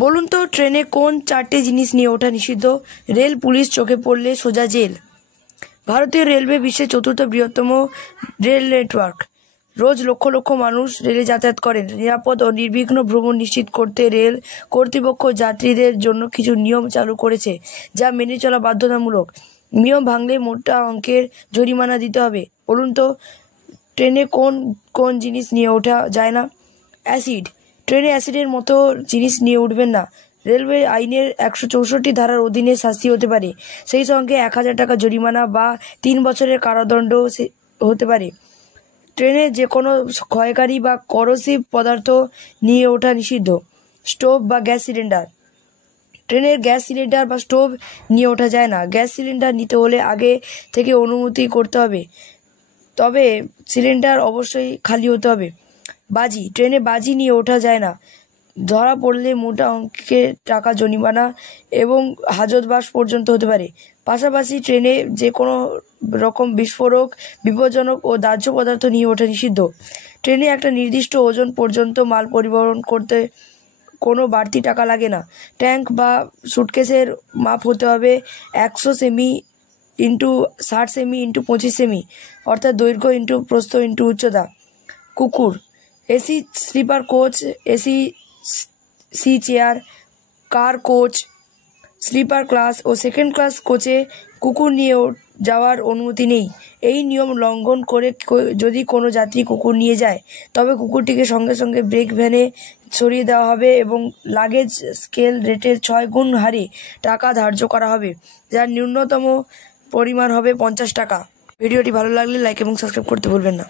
বলুন তো ট্রেনে কোন চারটে জিনিস নিয়ে ওঠা নিষিদ্ধ? রেল পুলিশ চোখে পড়লে সোজা জেল। ভারতীয় রেলওয়ে বিশ্বের চতুর্থ বৃহত্তম রেল নেটওয়ার্ক। রোজ লক্ষ লক্ষ মানুষ রেলে যাতায়াত করেন। নিরাপদ ও নির্বিঘ্ন ভ্রমণ নিশ্চিত করতে রেল কর্তৃপক্ষ যাত্রীদের জন্য কিছু নিয়ম চালু করেছে, যা মেনে চলা বাধ্যতামূলক। নিয়ম ভাঙলে মোটা অঙ্কের জরিমানা দিতে হবে। বলুন তো ট্রেনে কোন কোন জিনিস নিয়ে ওঠা যায় না? অ্যাসিড। ট্রেনে অ্যাসিডের মতো জিনিস নিয়ে উঠবেন না। রেলওয়ে আইনের 164 ধারার অধীনে শাস্তি হতে পারে, সেই সঙ্গে 1000 টাকা জরিমানা বা 3 বছরের কারাদণ্ড হতে পারে। ট্রেনে যে কোনো ক্ষয়কারী বা করোসিভ পদার্থ নিয়ে ওঠা নিষিদ্ধ। স্টোভ বা গ্যাস সিলিন্ডার। ট্রেনের গ্যাস সিলিন্ডার বা স্টোভ নিয়ে ওঠা যায় না। গ্যাস সিলিন্ডার নিতে হলে আগে থেকে অনুমতি করতে হবে, তবে সিলিন্ডার অবশ্যই খালি হতে হবে। বাজি। ট্রেনে বাজি নিয়ে ওঠা যায় না। ধরা পড়লে মোটা অঙ্কের টাকা জরিমানা এবং হাজতবাস পর্যন্ত হতে পারে। পাশাপাশি ট্রেনে যে কোনো রকম বিস্ফোরক, বিপজ্জনক ও দাহ্য পদার্থ নিয়ে ওঠা নিষিদ্ধ। ট্রেনে একটা নির্দিষ্ট ওজন পর্যন্ত মাল পরিবহন করতে কোনো বাড়তি টাকা লাগে না। ট্যাঙ্ক বা সুটকেসের মাপ হতে হবে 100 সেমি ইন্টু 60 সেমি ইন্টু 25 সেমি, অর্থাৎ দৈর্ঘ্য ইন্টু প্রস্থ ইন্টু উচ্চতা। কুকুর। AC sleeper coach, AC C chair, car coach, sleeper class ও সেকেন্ড ক্লাস কোচে কুকুর নিয়ে যাওয়ার অনুমতি নেই। এই নিয়ম লঙ্ঘন করে যদি কোনো যাত্রী কুকুর নিয়ে যায়, তবে কুকুরটিকে সঙ্গে সঙ্গে ব্রেক ভ্যানে সরিয়ে দেওয়া হবে এবং লাগেজ স্কেল রেটের 6 গুণ হারে টাকা ধার্য করা হবে, যার ন্যূনতম পরিমাণ হবে 50 টাকা। ভিডিওটি ভালো লাগলে লাইক এবং সাবস্ক্রাইব করতে ভুলবেন না।